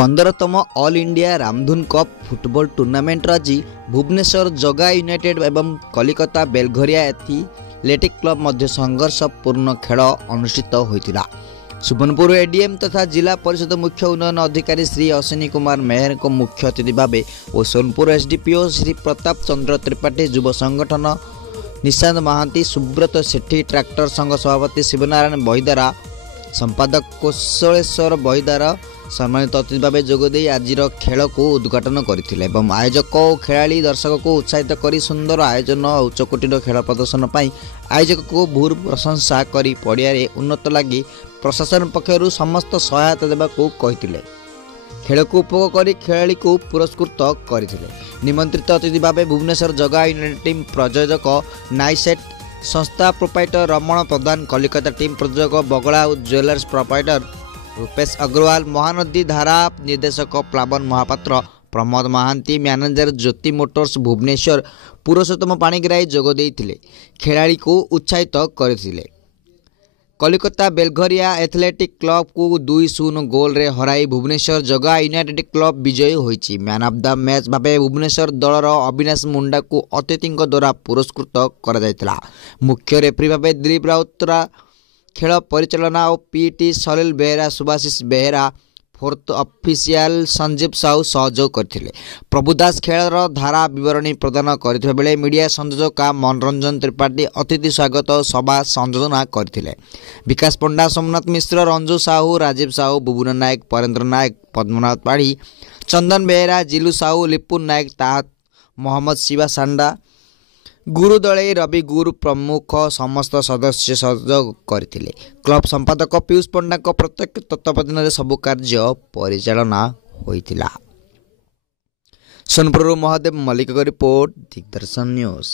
15तम all India Ramdhun cup football tournament आज Bhubaneswar Jaga United एवं Kalikata Belgharia athletic club मध्य संघर्षपूर्ण खेल अनुष्ठित होता। सुबर्णपुर एडीएम तथा जिला परिषद मुख्य उन्नयन अधिकारी श्री अश्विनी कुमार मेहर को मुख्य अतिथि भाव और सोनपुर एसडीपीओ श्री प्रताप चंद्र त्रिपाठी, युव संगठन निशांत महांती, सुब्रत सेठी, ट्रैक्टर संघ सभापति शिवनारायण बहिदारा, संपादक कौशलेश्वर बहिदार सम्मानित अतिथि भाव जोगदे आज खेल को उद्घाटन करथिले एवं आयोजक और खेलाड़ी दर्शक को उत्साहित करी सुंदर आयोजन और उच्चकोटीर खेल प्रदर्शन पर आयोजक को भूर प्रशंसा करी पड़िया उन्नत लगी प्रशासन पक्षर समस्त सहायता देवाकू कहिथिले। खेल को उपभोग करी खेलाड़ी को पुरस्कृत करथिले। निमंत्रित अतिथि भाव भुवनेश्वर जगा यूनाइटेड टीम प्रयोजक नाइसेट संस्था प्रोपाइटर रमण प्रधान, कलिकता टीम प्रयोजक बगला ज्वेलर्स प्रोपाइटर रूपेश अग्रवाल, महानदी धारा निर्देशक प्लावन महापात्र, प्रमोद महांती, मैनेजर ज्योति मोटर्स भुवनेश्वर पुरुषोत्तम पाणिग्राही जोगदे खेलाड़ी को उत्साहित करथिले। कलिकता बेलघरिया एथलेटिक क्लब को 2-0 गोल रे हराई भुवनेश्वर जगा यूनाइटेड क्लब विजयी होईची। मैन ऑफ द मैच भावे भुवनेश्वर दलर अविनाश मुंडा को अतिथियों द्वारा पुरस्कृत करा जायतिला। मुख्य रेफरी भावे दिलीप राउतरा, खेल परिचालना और पीटी सलील बेहरा, सुभाषिष बेहरा, फोर्थ ऑफिशियल संजीव साहू सहयोग करथिले। प्रभुदास खेलर धारा विवरणी प्रदान करथिबा बेले मीडिया संयोजक मनोरंजन त्रिपाठी अतिथि स्वागत और सभा संयोजना करथिले। विकास पंडा, सोमनाथ मिश्र, रंजू साहू, राजीव साहू, बुबुन नायक, परेन्द्र नायक, पद्मनाथ पाढ़ी, चंदन बेहरा, जिलू साहू, लिपुन नायक, ताहत मोहम्मद शिवा सांडा, गुरुदले रवि गुरु प्रमुख समस्त सदस्य सहयोग करथिले। क्लब संपादक पीयूष पंडा को प्रत्येक तत्वावधान सबु कार्य परिचालना होइतिला। सोनपुर महादेव मल्लिक रिपोर्ट, दिग्दर्शन न्यूज।